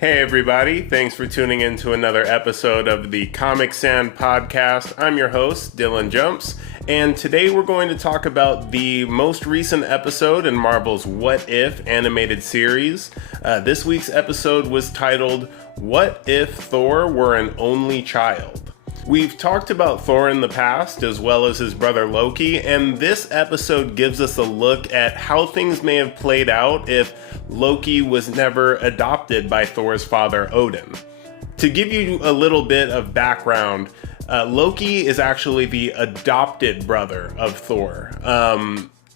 Hey everybody, thanks for tuning in to another episode of the Comic Sand Podcast. I'm your host, Dylan Jumps, and today we're going to talk about the most recent episode in Marvel's What If animated series. This week's episode was titled, What If Thor Were an Only Child? We've talked about Thor in the past, as well as his brother Loki, and this episode gives us a look at how things may have played out if Loki was never adopted by Thor's father, Odin. To give you a little bit of background, Loki is actually the adopted brother of Thor.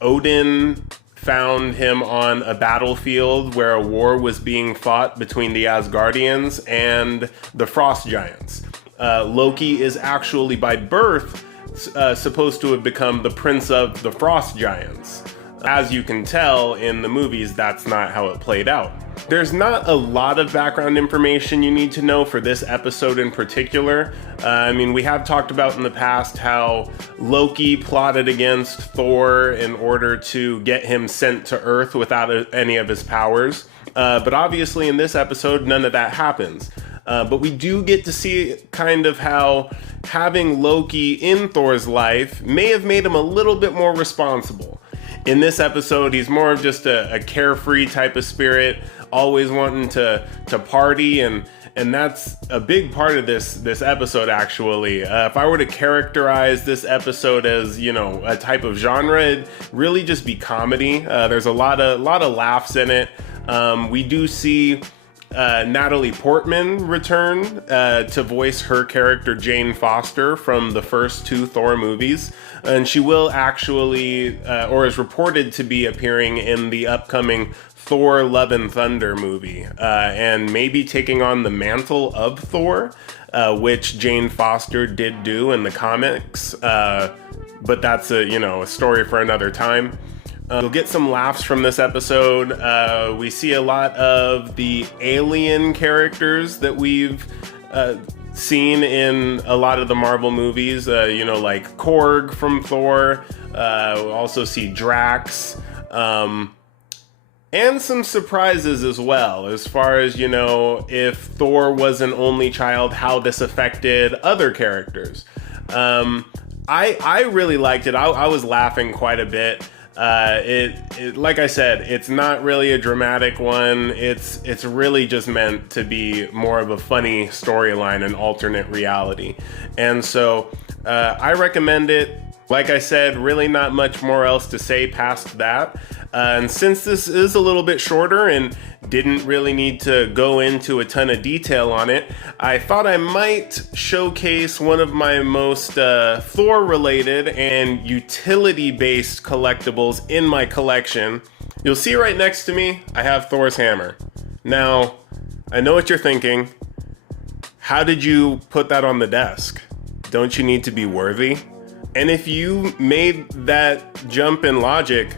Odin found him on a battlefield where a war was being fought between the Asgardians and the Frost Giants. Loki is actually by birth supposed to have become the prince of the Frost Giants. As you can tell in the movies, that's not how it played out. There's not a lot of background information you need to know for this episode in particular. We have talked about in the past how Loki plotted against Thor in order to get him sent to Earth without any of his powers. But obviously in this episode, none of that happens. But we do get to see kind of how having Loki in Thor's life may have made him a little bit more responsible. In this episode, he's more of just a carefree type of spirit, always wanting to party, and that's a big part of this episode, actually. If I were to characterize this episode as, a type of genre, it'd really just be comedy. There's a lot of laughs in it. We do see Natalie Portman return to voice her character Jane Foster from the first two Thor movies, and she will actually, or is reported to be appearing in the upcoming Thor Love and Thunder movie, and maybe taking on the mantle of Thor, which Jane Foster did do in the comics, but that's a story for another time. You'll get some laughs from this episode. We see a lot of the alien characters that we've seen in a lot of the Marvel movies, like Korg from Thor. We'll also see Drax. And some surprises as well, as far as, if Thor was an only child, how this affected other characters. I really liked it. I was laughing quite a bit. It like I said, it's not really a dramatic one. It's really just meant to be more of a funny storyline, an alternate reality. And so I recommend it. Like I said, really not much more else to say past that. And since this is a little bit shorter and didn't really need to go into a ton of detail on it, I thought I might showcase one of my most Thor-related and utility-based collectibles in my collection. You'll see right next to me, I have Thor's hammer. Now, I know what you're thinking. How did you put that on the desk? Don't you need to be worthy? And if you made that jump in logic,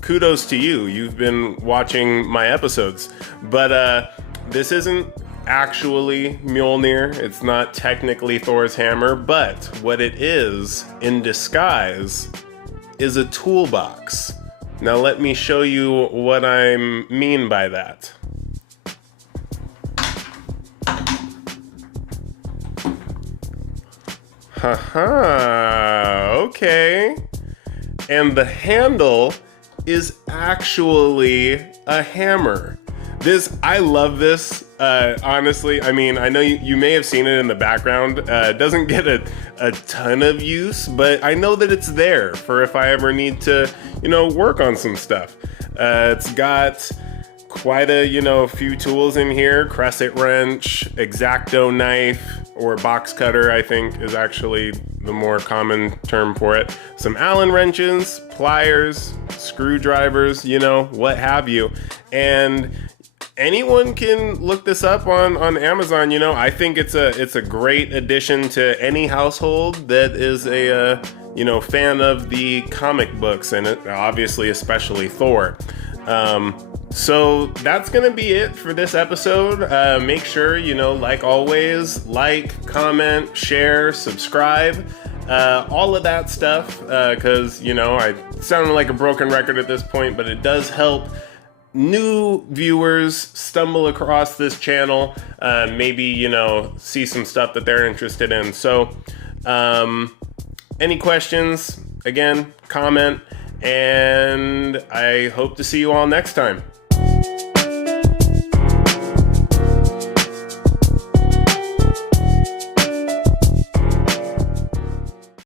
kudos to you. You've been watching my episodes. But this isn't actually Mjolnir. It's not technically Thor's hammer. But what it is, in disguise, is a toolbox. Now let me show you what I mean by that. Haha, okay. And the handle is actually a hammer. I love this, honestly. I know you may have seen it in the background. It doesn't get a ton of use, but I know that it's there for if I ever need to, work on some stuff. It's got quite a, few tools in here. Crescent wrench, X-Acto knife, or box cutter, I think is actually the more common term for it. Some Allen wrenches, pliers, screwdrivers, what have you. And anyone can look this up on Amazon. I think it's a great addition to any household that is a fan of the comic books, and obviously especially Thor. So that's going to be it for this episode. Make sure, like always, like, comment, share, subscribe, all of that stuff, because, I sound like a broken record at this point, but it does help new viewers stumble across this channel, maybe, see some stuff that they're interested in. So, any questions, again, comment, and I hope to see you all next time.